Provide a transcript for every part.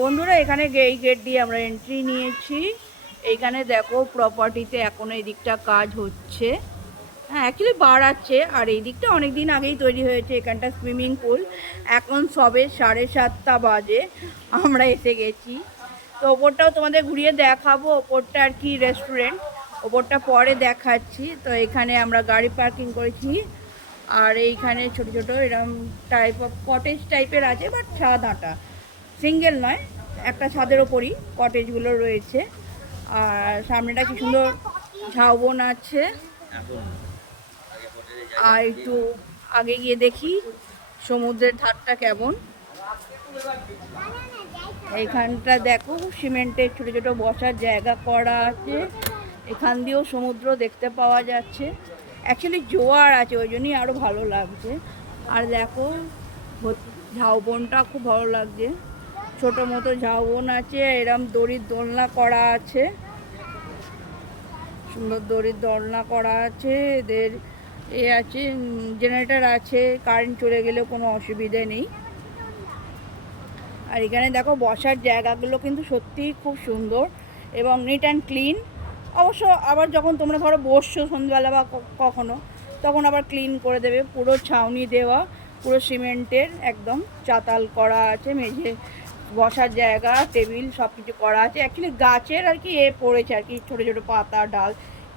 বন্ধুরা এখানে এই গেট দিয়ে আমরা এন্ট্রি নিয়েছি। এইখানে দেখো প্রপার্টিতে এখনো এই দিকটা কাজ হচ্ছে। হ্যাঁ, অ্যাকচুয়ালি বাড়াচ্ছে। আর এই দিকটা অনেক দিন আগেই তৈরি হয়েছে। এখানটা সুইমিং পুল। এখন সবে 7:30 বাজে, আমরা এসে গেছি। তো ওপরটাও তোমাদের ঘুরিয়ে দেখাবো। ওপরটা আর কি রেস্টুরেন্ট, ওপরটা পরে দেখাচ্ছি। তো এখানে আমরা গাড়ি পার্কিং করেছি। আর এইখানে ছোট ছোট এরকম টাইপ অফ কটেজ টাইপের আছে, বাট ছাদ আঁটা, সিঙ্গেল নয়, একটা ছাদের ওপরই কটেজগুলো রয়েছে। আর সামনেটা কি সুন্দর ঝাউবন আছে। আর একটু আগে গিয়ে দেখি সমুদ্রের ধারটা কেমন। এইখানটা দেখো সিমেন্টের ছোট ছোট বসার জায়গা করা আছে। এখান দিয়েও সমুদ্র দেখতে পাওয়া যাচ্ছে। অ্যাকচুয়ালি জোয়ার আছে, ওই জন্যই আরও ভালো লাগছে। আর দেখো ঝাউবনটা খুব ভালো লাগছে। ছোটো মতো ঝাউবন আছে, এরম দড়ির দোলনা করা আছে, সুন্দর দড়ির দোলনা করা আছে। এদের আছে, জেনারেটর আছে, কারেন্ট চলে গেলেও কোনো অসুবিধে নেই। আর এখানে দেখো বসার জায়গাগুলো কিন্তু সত্যিই খুব সুন্দর এবং নিট অ্যান্ড ক্লিন। অবশ্য আবার যখন তোমরা ধরো বসছো সন্ধ্যাবেলা বা কখনো, তখন আবার ক্লিন করে দেবে। পুরো ছাউনি দেওয়া, পুরো সিমেন্টের একদম চাতাল করা আছে, মেঝে বসার জায়গা, টেবিল সব কিছু করা আছে। অ্যাকচুয়ালি গাছের আর কি পড়েছে আর কি, ছোটো ছোটো পাতা ডাল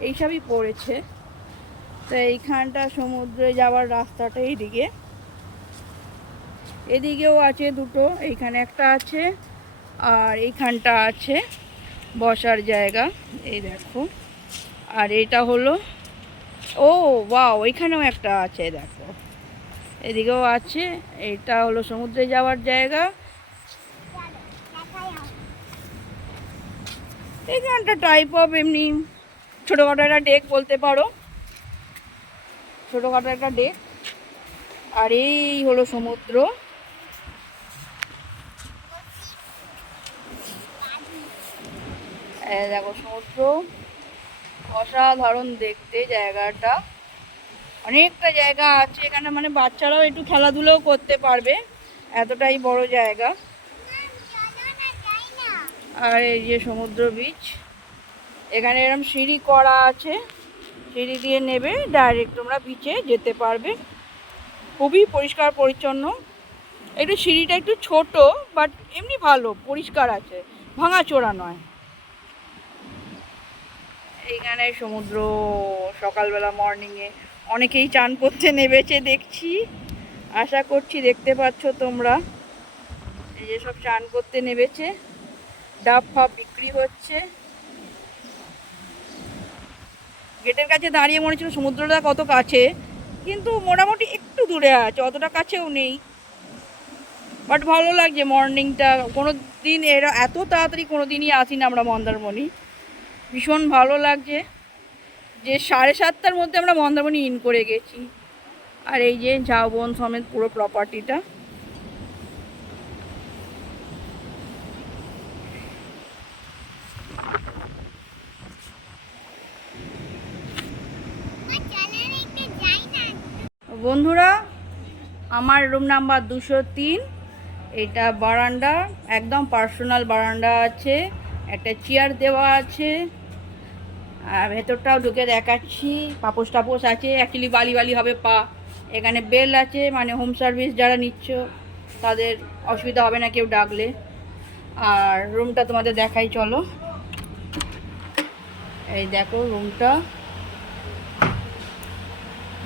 এইসবই পড়েছে। তো এইখানটা সমুদ্রে যাওয়ার রাস্তাটা এইদিকে, এদিকেও আছে দুটো, এইখানে একটা আছে আর এইখানটা আছে বসার জায়গা, এই দেখো। আর এটা হলো, ও বাহ, ওইখানেও একটা আছে দেখো, এদিকেও আছে। এটা হলো সমুদ্রে যাওয়ার জায়গা। এইখানটা টাইপ অফ এমনি ছোটোখাটো একটা ডেক বলতে পারো, ছোটোখাটো একটা ডেক। আর এই হলো সমুদ্র। দেখো সমুদ্র, অসাধারণ দেখতে জায়গাটা। অনেকটা জায়গা আছে এখানে, মানে বাচ্চারাও একটু খেলাধুলোও করতে পারবে, এতটাই বড় জায়গা। আর এই যে সমুদ্র বিচ, এখানে এরকম সিঁড়ি করা আছে, সিঁড়ি দিয়ে নেবে ডাইরেক্ট তোমরা বিচে যেতে পারবে। খুবই পরিষ্কার পরিচ্ছন্ন। একটু সিঁড়িটা একটু ছোট, বাট এমনি ভালো পরিষ্কার আছে, ভাঙাচোরা নয়। এইখানে সমুদ্র, সকালবেলা মর্নিংয়ে অনেকেই চান করতে নেমেছে দেখছি, আশা করছি দেখতে পাচ্ছ তোমরা। এই যে সব চান করতে নেমেছে, ডাব ফাব বিক্রি হচ্ছে। গেটের কাছে দাঁড়িয়ে মনে হচ্ছিল সমুদ্রটা কত কাছে, কিন্তু মোটামুটি একটু দূরে আছে, অতটা কাছেও নেই। বাট ভালো লাগছে মর্নিংটা। কোনো দিন এত তাড়াতাড়ি কোনো দিনই আসি না আমরা মন্দারমণি। ভীষণ ভালো লাগছে যে 7:30টার মধ্যে আমরা মন্দারমণি ইন করে গেছি। আর এই যে ঝাউবন সমেত পুরো প্রপার্টিটা। বন্ধুরা, আমার রুম নাম্বার 203। এটা বারান্দা, একদম পার্সোনাল বারান্দা আছে, একটা চেয়ার দেওয়া আছে। আর ভেতরটাও ঢুকে দেখাচ্ছি, পাপোশ টাপোশ আছে, অ্যাকচুয়ালি বালি বালি হবে পা। এখানে বেল আছে, মানে হোম সার্ভিস যারা নিচ্ছ তাদের অসুবিধা হবে না কেউ ডাকলে। আর রুমটা তোমাদের দেখাই চলো। এই দেখো রুমটা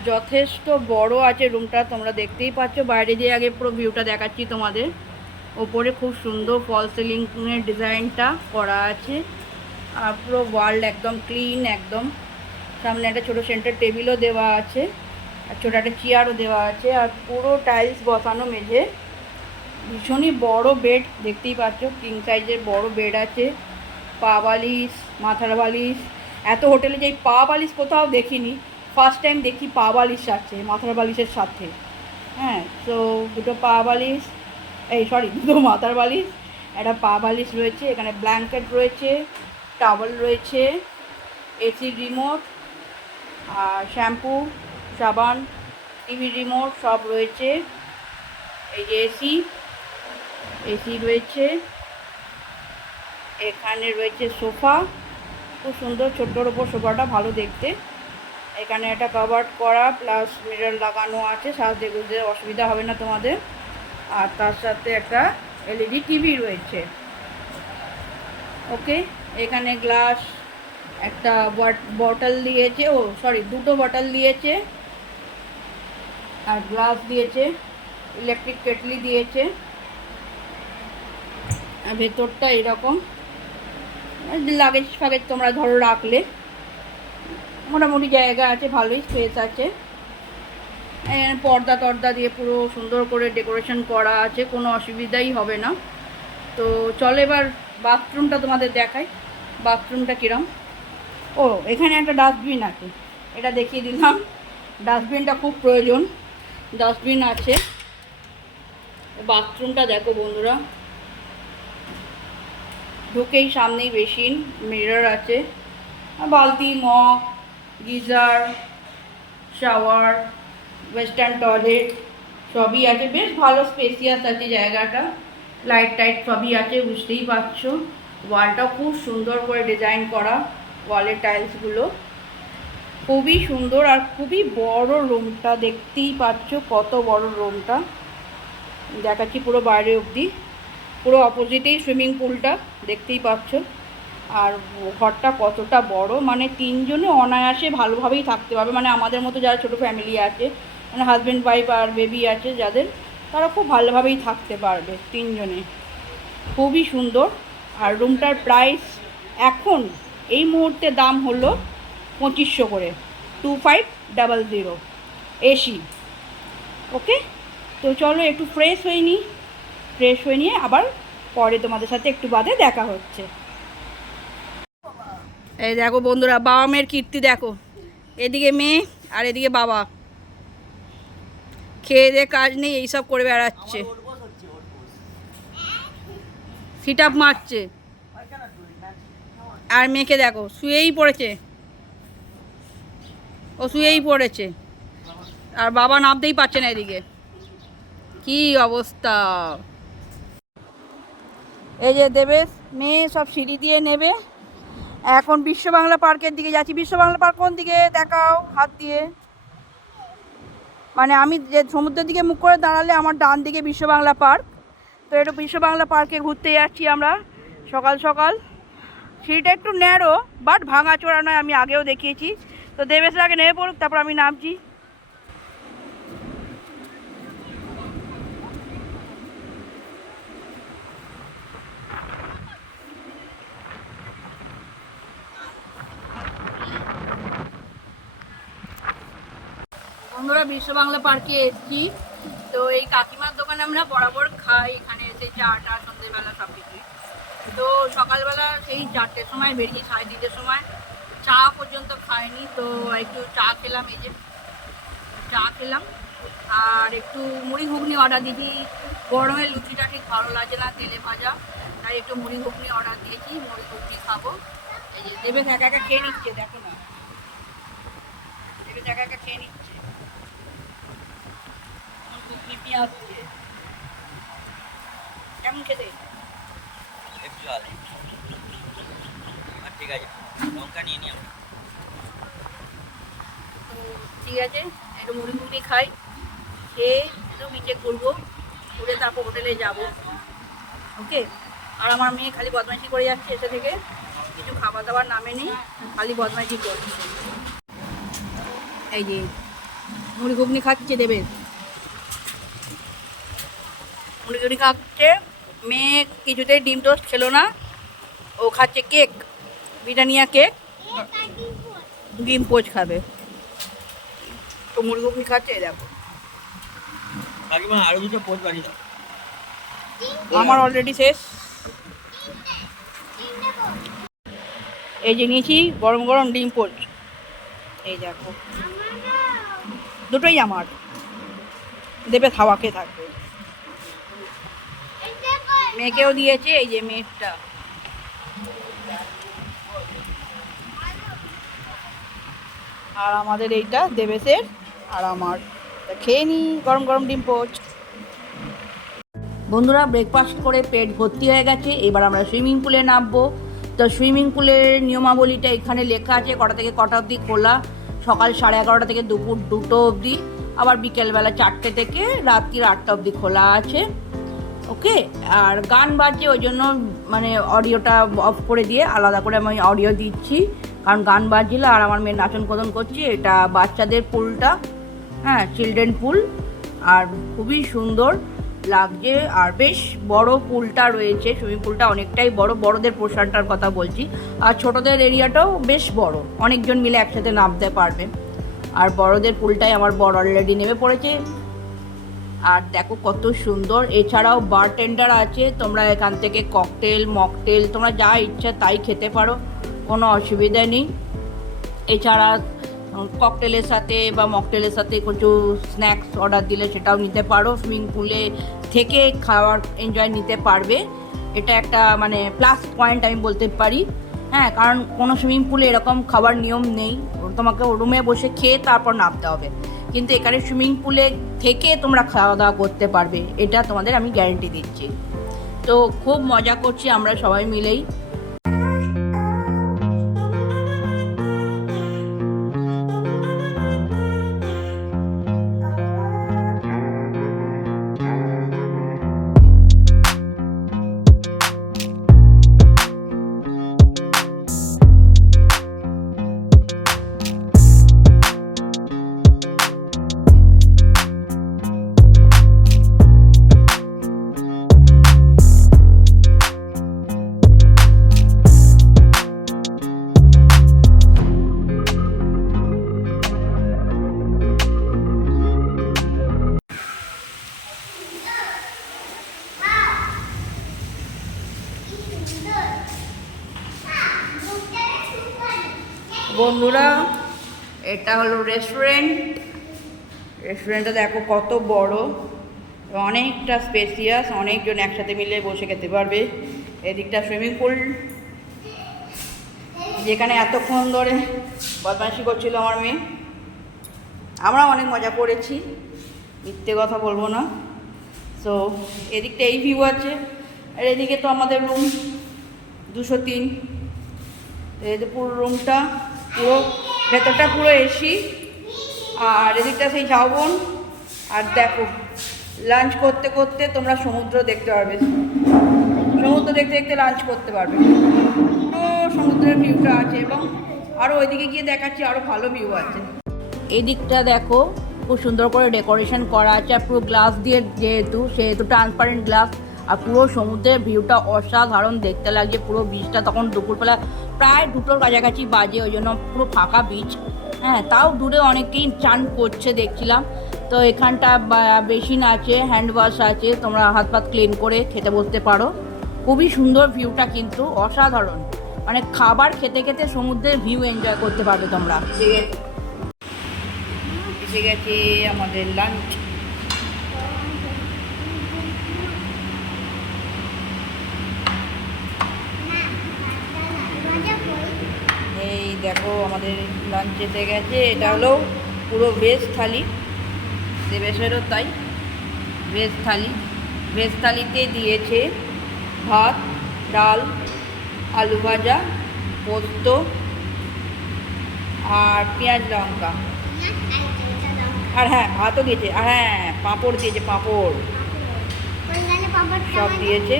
যথেষ্ট বড় আছে। রুমটা তোমরা দেখতেই পাচ্ছ, বাইরে দিয়ে আগে পুরো ভিউটা দেখাচ্ছি তোমাদের। ওপরে খুব সুন্দর ফল সিলিংয়ের ডিজাইনটা করা আছে। আর পুরো ওয়াল একদম ক্লিন একদম। সামনে একটা ছোটো সেন্টার টেবিলও দেওয়া আছে, আর ছোটো একটা চেয়ারও দেওয়া আছে। আর পুরো টাইলস বসানো মেঝে। ভীষণই বড় বেড, দেখতেই পাচ্ছ কিং সাইজের বড় বেড আছে। পা বালিশ, মাথার বালিশ। এত হোটেলে যাই পা বালিশ কোথাও দেখিনি, ফার্স্ট টাইম দেখি পা বালিশ আছে মাথার বালিশের সাথে। হ্যাঁ, তো দুটো পা বালিশ, দুটো মাথার বালিশ, একটা পা বালিশ রয়েছে। এখানে ব্ল্যাঙ্কেট রয়েছে, টাওয়েল রয়েছে, এসি রিমোট, আর শ্যাম্পু, সাবান, টিভি রিমোট সব রয়েছে। এই যে এসি রয়েছে। এখানে রয়েছে সোফা, খুব সুন্দর, ছোট্টর ওপর সোফাটা ভালো দেখতে। এখানে একটা কভার করা প্লাস মিরর লাগানো আছে, সাজতে গুজতে অসুবিধা হবে না তোমাদের। আর তার সাথে একটা এলইডি টিভি রয়েছে। ওকে, এখানে গ্লাস, একটা বটল দিয়েছে, ও সরি দুটো বটল দিয়েছে, আর গ্লাস দিয়েছে, ইলেকট্রিক কেটলি দিয়েছে। আর ভেতরটা এরকম, লাগেজ ফাগেজ তোমরা ধরো রাখলে মোটামুটি জায়গা আছে, ভালোই স্পেস আছে। পর্দা টর্দা দিয়ে পুরো সুন্দর করে ডেকোরেশন করা আছে, কোনো অসুবিধাই হবে না। তো চলো এবার বাথরুমটা তোমাদের দেখাই, বাথরুমটা কীরকম। ও এখানে একটা ডাস্টবিন আছে, এটা দেখিয়ে দিলাম, ডাস্টবিনটা খুব প্রয়োজন, ডাস্টবিন আছে। বাথরুমটা দেখো বন্ধুরা, ঢুকেই সামনেই বেসিন, মিরর আছে, বালতি, mug, geyser, shower, western toilet সবই আছে। বেশ ভালো স্পেসিয়াস আছে জায়গাটা, লাইট টাইট সবই আছে, বুঝতেই পারছো। ওয়ালটাও খুব সুন্দর করে ডিজাইন করা, ওয়ালের টাইলসগুলো খুবই সুন্দর। আর খুবই বড় রুমটা, দেখতেই পাচ্ছ কত বড় রুমটা, দেখাচ্ছি পুরো বাইরে অবধি, পুরো অপোজিটেই সুইমিং পুলটা, দেখতেই পাচ্ছ। আর ঘরটা কতটা বড়, মানে তিনজনে অনায়াসে ভালোভাবেই থাকতে পারবে, মানে আমাদের মতো যারা ছোটো ফ্যামিলি আছে, মানে হাজব্যান্ড ওয়াইফ আর বেবি আছে যাদের, তারা খুব ভালোভাবেই থাকতে পারবে তিনজনে, খুবই সুন্দর। আর রুমটার প্রাইস এখন এই মুহূর্তে দাম হলো 2500 করে, 2500 এসি। ওকে, তো চলো একটু ফ্রেশ হয়ে নিই, ফ্রেশ হয়ে নিয়ে আবার পরে তোমাদের সাথে একটু বাদে দেখা হচ্ছে। এই দেখো বন্ধুরা, বাবা মেয়ের কীর্তি দেখো, এদিকে মেয়ে আর এদিকে বাবা, খেয়ে দিয়ে কাজ নেই, এইসব করে বেড়াচ্ছে, সিট আপ মারছে। আর মেয়েকে দেখো শুয়েই পড়েছে, ও শুয়েই পড়েছে, আর বাবা নামতেই পারছে না, এদিকে কি অবস্থা। এই যে দেবেশ মেয়ে সব সিঁড়ি দিয়ে নেবে, এখন বিশ্ব বাংলা পার্কের দিকে যাচ্ছি। বিশ্ব বাংলা পার্ক কোন দিকে দেখাও হাত দিয়ে, মানে আমি যে সমুদ্রের দিকে মুখ করে দাঁড়ালে আমার ডান দিকে বিশ্ব বাংলা পার্ক। তো একটু বিশ্ব বাংলা পার্কে ঘুরতে যাচ্ছি আমরা সকাল সকাল। সিঁড়িটা একটু ন্যারো, বাট ভাঙাচোরা নয়, আমি আগেও দেখিয়েছি। তো দেবেশের আগে নেমে পড়ুক, তারপর আমি নামছি। বন্ধুরা বিশ্ব বাংলা পার্কে এসেছি, তো এই কাকিমার দোকানে আমরা বরাবর খাই, এখানে এসে চাটা সন্ধ্যেবেলা সব কিছুই। তো সকালবেলা সেই 4টের সময় বেরিয়ে, 3:30-এর সময়, চা পর্যন্ত খাইনি, তো একটু চা খেলাম, এই যে চা খেলাম, আর একটু মুড়ি ঘুগনি অর্ডার দিয়েছি। গরমে লুচিটা ঠিক ভালো লাগছে না, তেলে ভাজা, তাই একটু মুড়ি ঘুগনি অর্ডার দিয়েছি, মুড়ি ঘুগনি খাবো। এই যে দেবে একা একা খেয়ে নিচ্ছে, দেখো না, দেবে একা একা খেয়ে নিচ্ছে, ঘুগনি পেঁয়াজ দিয়ে। কেমন খেতে? ঠিক আছে, লঙ্কা নিয়ে নিই আমরা। তো ঠিক আছে, একটু মুড়ি ঘুগনি খাই, খেয়ে একটু নিচে ঘুরবো, ঘুরে তারপর হোটেলে যাব। ওকে, আর আমার মেয়ে খালি বদমাইশি করে যাচ্ছে, এসে থেকে কিছু খাবার দাবার নামে নেই, খালি বদমাইশি করছে। এই যে মুড়ি ঘুগনি খাচ্ছে দেবে, মুড়ি ঘুগনি খাচ্ছে। মেয়ে কিছুতেই ডিম টোস্ট খেলো না, ও খাচ্ছে কেক, ব্রিটানিয়া কেক, ডিম পোচ খাবে। তো মুড়ি ঘুগনি খাচ্ছে, এই দেখো। কাকিমা আরো দুটো পোচ বানিয়ে দাও। আমার অলরেডি শেষ। এই যে নিয়েছি গরম গরম ডিম পোচ, এই দেখো, দুটোই আমার, দেবে খাওয়া খেয়ে থাকবে। মেয়েকেও দিয়েছে, এই যে মেয়েটা, আর আমাদের এইটা দেবেশের আর আমার। খেয়ে নি গরম গরম ডিম পোচ। বন্ধুরা ব্রেকফাস্ট করে পেট ভর্তি হয়ে গেছে, এবার আমরা সুইমিং পুলে নামবো। তো সুইমিং পুলের নিয়মাবলীটা এখানে লেখা আছে, কটা থেকে কটা অবধি খোলা, সকাল 11:30 থেকে দুপুর 2টো অবধি, আবার বিকেলবেলা 4টে থেকে রাত্রির 8টা অবধি খোলা আছে। ওকে, আর গান বাজছে ওই জন্য মানে অডিওটা অফ করে দিয়ে আলাদা করে আমি অডিও দিচ্ছি, কারণ গান বাজছিল আর আমার মেয়ে নাচন কদন করছি। এটা বাচ্চাদের পুলটা, হ্যাঁ চিলড্রেন পুল, আর খুবই সুন্দর লাগছে। আর বেশ বড় পুলটা রয়েছে, সুইমিং পুলটা অনেকটাই বড়, বড়দের পোর্শনটার কথা বলছি। আর ছোটদের এরিয়াটাও বেশ বড়, অনেকজন মিলে একসাথে নামতে পারবে। আর বড়দের পুলটাই আমার বড় অলরেডি নেমে পড়েছে। আর দেখো কত সুন্দর, এছাড়াও বারটেন্ডার আছে, তোমরা এখান থেকে ককটেল মকটেল তোমরা যা ইচ্ছা তাই খেতে পারো, কোনো অসুবিধা নেই। এছাড়া ককটেলের সাথে বা মকটেলের সাথে কিছু স্ন্যাক্স অর্ডার দিলে সেটাও নিতে পারো, সুইমিং পুলে থেকে খাওয়ার এনজয় নিতে পারবে। এটা একটা মানে প্লাস পয়েন্ট আমি বলতে পারি, হ্যাঁ, কারণ কোনো সুইমিং পুলে এরকম খাবার নিয়ম নেই, তোমাকে রুমে বসে খেয়ে তারপর নামতে হবে, কিন্তু এখানে সুইমিং পুলে থেকে তোমরা খাওয়া দাওয়া করতে পারবে, এটা তোমাদের আমি গ্যারেন্টি দিচ্ছি। তো খুব মজা করছি আমরা সবাই মিলেই। বন্ধুরা এটা হলো রেস্টুরেন্টটা দেখো কত বড়, অনেকটা স্পেসিয়াস, অনেকজন একসাথে মিলে বসে খেতে পারবে। এদিকটা সুইমিং পুল, যেখানে এতক্ষণ ধরে বদমাইশি করছিল আমার মেয়ে, আমরা অনেক মজা করেছি, মিথ্যে কথা বলবো না। সো এদিকটা এই ভিউ আছে, আর এদিকে তো আমাদের রুম 203, এই যে পুরো রুমটা, পুরো ভেতরটা পুরো এসি, আর এদিকটা সেই ঝাউবন। আর দেখো লাঞ্চ করতে করতে তোমরা সমুদ্র দেখতে পারবে, সমুদ্র দেখতে দেখতে লাঞ্চ করতে পারবে, পুরো সমুদ্রের ভিউটা আছে। এবং আরও ওইদিকে গিয়ে দেখাচ্ছি, আরও ভালো ভিউ আছে। এদিকটা দেখো খুব সুন্দর করে ডেকোরেশন করা আছে, আর পুরো গ্লাস দিয়ে, সেহেতু ট্রান্সপারেন্ট গ্লাস, আর পুরো সমুদ্রের ভিউটা অসাধারণ দেখতে লাগছে। পুরো বিচটা তখন দুপুরবেলা প্রায় 2টোর কাছাকাছি বাজে, ওই জন্য পুরো ফাঁকা বিচ, হ্যাঁ, তাও দূরে অনেকেই চান করছে দেখছিলাম। তো এখানটা বেসিন আছে, হ্যান্ড ওয়াশ আছে, তোমরা হাত পাত ক্লিন করে খেতে বসতে পারো। খুবই সুন্দর ভিউটা, কিন্তু অসাধারণ, মানে খাবার খেতে খেতে সমুদ্রের ভিউ এনজয় করতে পারবে তোমরা। এসে গেছে আমাদের লাঞ্চ। এই দেখো আমাদের লাঞ্চ এসে গেছে, এটা হলো পুরো ভেজ থালি, দেবেশেরও তাই ভেজ থালিতে দিয়েছে ভাত, ডাল, আলু ভাজা, পোস্ত আর পেঁয়াজ লঙ্কা, আর হ্যাঁ ভাতও দিয়েছে, আর হ্যাঁ পাঁপড় দিয়েছে, পাঁপড় সব দিয়েছে।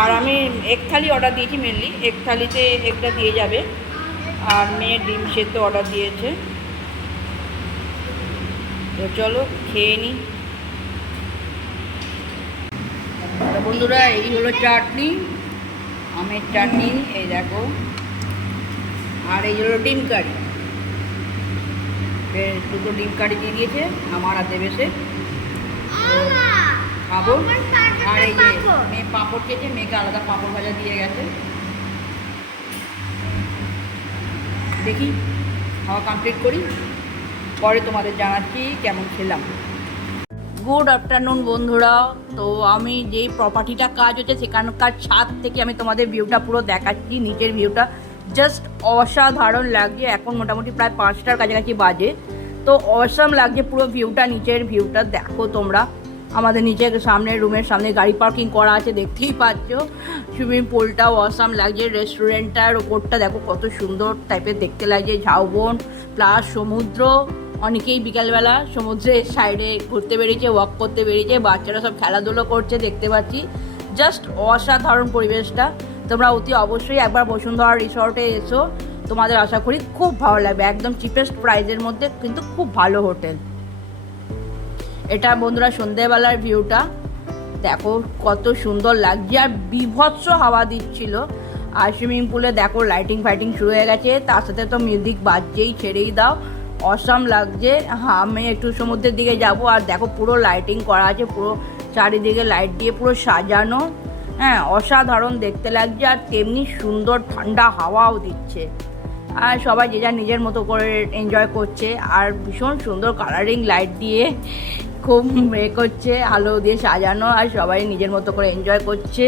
আর আমি এক থালি অর্ডার দিয়েছি, মেনলি এক থালিতে একটা দিয়ে যাবে, আর মেয়ে ডিম সেদ্ধ অর্ডার দিয়েছে। তো চলো খেয়ে নিই। বন্ধুরা এই হলো চাটনি, আমের চাটনি, এই দেখো, আর এই হলো ডিম কারি, 2টো ডিম কারি দিয়ে দিয়েছে আমার আর দেবেশে, খাবো। আর এই যে মেয়ে পাঁপড় খেয়েছে, মেয়েকে আলাদা পাঁপড় ভাজা দিয়ে গেছে। দেখি খাওয়া কমপ্লিট করি, পরে তোমাদের জানাচ্ছি কেমন খেলাম। গুড আফটারনুন বন্ধুরা। তো আমি যেই প্রপার্টিটা কাজ হচ্ছে সেখানকার ছাদ থেকে আমি তোমাদের ভিউটা পুরো দেখাচ্ছি, নিচের ভিউটা জাস্ট অসাধারণ লাগছে। এখন মোটামুটি প্রায় 5টার কাছাকাছি বাজে, তো অসাম লাগছে পুরো ভিউটা, নিচের ভিউটা দেখো তোমরা। আমাদের নিচে সামনে রুমের সামনে গাড়ি পার্কিং করা আছে, দেখতেই পাচ্ছ। সুইমিং পুলটাও অসাম লাগছে, রেস্টুরেন্টটার ওপরটা দেখো কত সুন্দর টাইপের দেখতে লাগছে, ঝাউবন প্লাস সমুদ্র। অনেকেই বিকালবেলা সমুদ্রের সাইডে ঘুরতে বেরিয়েছে, ওয়াক করতে বেরিয়েছে, বাচ্চারা সব খেলাধুলো করছে দেখতে পাচ্ছি। জাস্ট অসাধারণ পরিবেশটা। তোমরা অতি অবশ্যই একবার বসুন্ধরা রিসর্টে এসো, তোমাদের আশা করি খুব ভালো লাগবে। একদম চিপেস্ট প্রাইসের মধ্যে কিন্তু খুব ভালো হোটেল। এটা বন্ধুরা সন্ধ্যেবেলার ভিউটা দেখো কত সুন্দর লাগছে, আর বিভৎস হাওয়া দিচ্ছিল। আর সুইমিং পুলে দেখো লাইটিং ফাইটিং শুরু হয়ে গেছে, তার সাথে তো মিউজিক বাজছেই, ছেড়েই দাও, অসাম লাগছে। হ্যাঁ, আমি একটু সমুদ্রের দিকে যাব, আর দেখো পুরো লাইটিং করা আছে, পুরো চারিদিকে লাইট দিয়ে পুরো সাজানো। হ্যাঁ, অসাধারণ দেখতে লাগছে, আর তেমনি সুন্দর ঠান্ডা হাওয়াও দিচ্ছে। আর সবাই যে যার নিজের মতো করে এনজয় করছে, আর ভীষণ সুন্দর কালারিং লাইট দিয়ে খুব করছে, আলো দিয়ে সাজানো, আর সবাই নিজের মতো করে এনজয় করছে।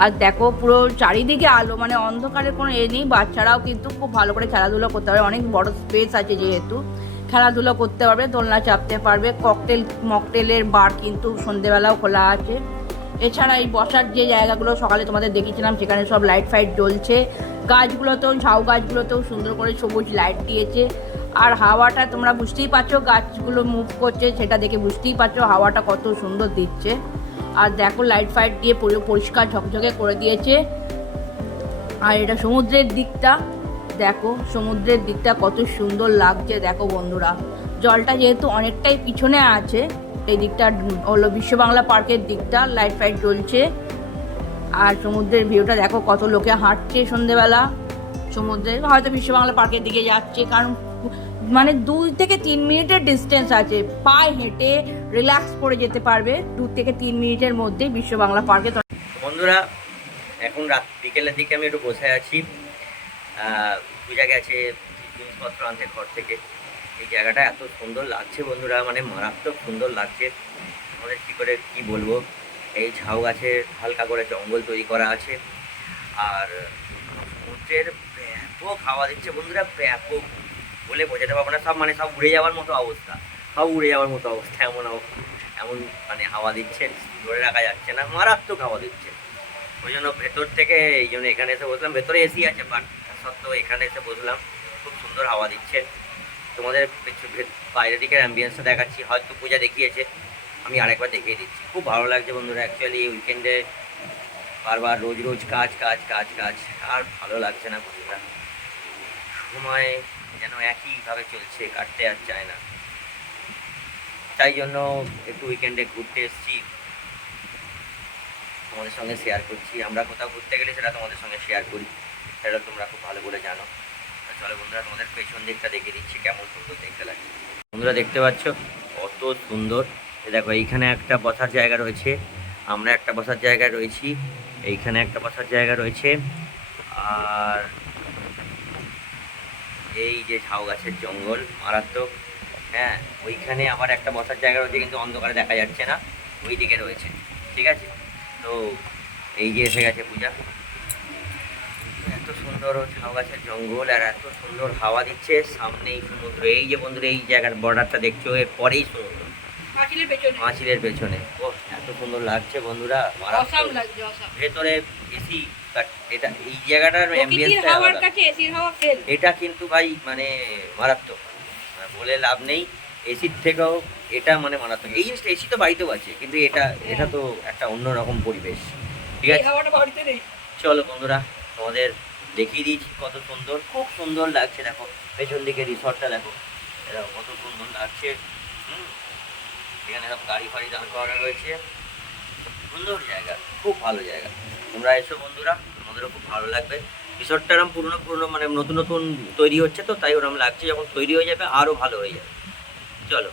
আর দেখো পুরো চারিদিকে আলো, মানে অন্ধকারের কোনো নেই। বাচ্চারাও কিন্তু খুব ভালো করে খেলাধুলো করতে পারবে, অনেক বড় স্পেস আছে যেহেতু, খেলাধুলো করতে পারবে, দোলনা চাপতে পারবে। মকটেলের বার কিন্তু সন্ধেবেলাও খোলা আছে। এছাড়া এই বসার যে জায়গাগুলো সকালে তোমাদের দেখিয়েছিলাম, সেখানে সব লাইট ফাইট জ্বলছে। গাছগুলোতেও, ঝাউ গাছগুলোতেও সুন্দর করে সবুজ লাইট দিয়েছে। আর হাওয়াটা তোমরা বুঝতেই পারছো, গাছগুলো মুভ করছে, সেটা দেখে বুঝতেই পারছো হাওয়াটা কত সুন্দর দিচ্ছে। আর দেখো লাইট ফাইট দিয়ে পুরো পরিষ্কার ঝকঝকে করে দিয়েছে। আর এটা সমুদ্রের দিকটা দেখো, সমুদ্রের দিকটা কত সুন্দর লাগছে দেখো বন্ধুরা। জলটা যেহেতু অনেকটাই পিছনে আছে, এই দিকটা হলো বিশ্ব বাংলা পার্কের দিকটা, লাইট ফাইট জ্বলছে। আর সমুদ্রের ভিউটা দেখো, কত লোকে হাঁটছে সন্ধেবেলা সমুদ্রে, হয়তো বিশ্ব বাংলা পার্কের দিকে যাচ্ছে, কারণ মানে 2 থেকে 3 মিনিটের ডিস্টেন্স আছে, পায়ে হেঁটে রিল্যাক্স করে যেতে পারবে 2 থেকে 3 মিনিটের মধ্যে বিশ্ব বাংলা পার্কে। বন্ধুরা এখন রাত বিকেলের দিকে আমি একটু বসে আছি, পূজা গেছে জিনিসপত্র আনতে ঘর থেকে। এই জায়গাটা এত সুন্দর লাগছে বন্ধুরা, মানে মারাত্মক সুন্দর লাগছে। আমাদের কী করে কি বলবো, এই ঝাউ গাছের হালকা করে জঙ্গল তৈরি করা আছে, আর সমুদ্রের ব্যাপক হাওয়া দিচ্ছে বন্ধুরা, ব্যাপক বলে বোঝাতে পারবো না। সব মানে সব উড়ে যাওয়ার মতো অবস্থা, সব উড়ে যাওয়ার মতো অবস্থা, এমন মানে হাওয়া দিচ্ছে, ধরে রাখা যাচ্ছে না, মারাত্মক হাওয়া দিচ্ছে। ওই জন্য ভেতর থেকে, এই জন্য এখানে এসে বসলাম। ভেতরে এসি আছে, বাট সত্ত্বেও এখানে এসে বসলাম, খুব সুন্দর হাওয়া দিচ্ছে। তোমাদের বাইরের দিকের অ্যাম্বিয়েন্সটা দেখাচ্ছি, হয়তো পূজা দেখিয়েছে, আমি আরেকবার দেখিয়ে দিচ্ছি। খুব ভালো লাগছে বন্ধুরা, অ্যাকচুয়ালি এই উইকেন্ডে বারবার রোজ রোজ কাজ কাজ কাজ কাজ আর ভালো লাগছে না বন্ধুরা। সময় যেন একইভাবে চলছে, কাটতে আর চায় না। তাই জন্য একটু উইকেন্ডে ঘুরতে এসেছি, তোমাদের সঙ্গে শেয়ার করছি। আমরা কোথাও ঘুরতে গেলে সেটা তোমাদের সঙ্গে শেয়ার করি, সেটা তোমরা খুব ভালো করে জানো। চলো বন্ধুরা, তোমাদের পেছন দিকটা দেখে দিচ্ছি কেমন সুন্দর দেখতে লাগে। বন্ধুরা দেখতে পাচ্ছ কত সুন্দর। দেখো এইখানে একটা বসার জায়গা রয়েছে, আমরা একটা বসার জায়গায় রয়েছি, এইখানে একটা বসার জায়গা রয়েছে, আর এই যে ঝাউ গাছের জঙ্গল মারাত্মক। হ্যাঁ, ওইখানে আবার একটা বসার জায়গা রয়েছে, কিন্তু অন্ধকারে দেখা যাচ্ছে না, ওই দিকে রয়েছে। ঠিক আছে, তো এই যে এসে গেছে পূজা। এত সুন্দর ঝাউ গাছের জঙ্গল, আর এত সুন্দর হাওয়া দিচ্ছে, সামনেই সমুদ্র। এই যে বন্ধুরা এই জায়গার বর্ডারটা দেখছো, এর পরেই সমুদ্র, মাছিলের পেছনে। ও এত সুন্দর লাগছে বন্ধুরা, ভেতরে এসি। এটা এই জায়গাটার অ্যাম্বিয়েন্সটা আলাদা। এটা কিন্তু ভাই মানে মারাত্মক, বলে লাভ নেই। এসির থেকেও এটা মানে মারাত্মক। এই জিনিসটা এসি তো বাড়িতেও আছে, কিন্তু এটা তো একটা অন্যরকম পরিবেশ। ঠিক আছে, চলো বন্ধুরা তোমাদের দেখিয়ে দিয়েছি কত সুন্দর, খুব সুন্দর লাগছে। দেখো পেছন দিকে রিসর্টটা দেখো, এটা কত সুন্দর লাগছে। এখানে সব গাড়ি ফাড়ি দাঁড় করানো রয়েছে, সুন্দর জায়গা, খুব ভালো জায়গা। তোমরা এসো বন্ধুরা, তোমাদেরও খুব ভালো লাগবে। রিসর্টটা এরকম পুরনো মানে নতুন নতুন তৈরি হচ্ছে, তো তাই ওরকম লাগছে। যখন তৈরি হয়ে যাবে আরও ভালো হয়ে যাবে। চলো।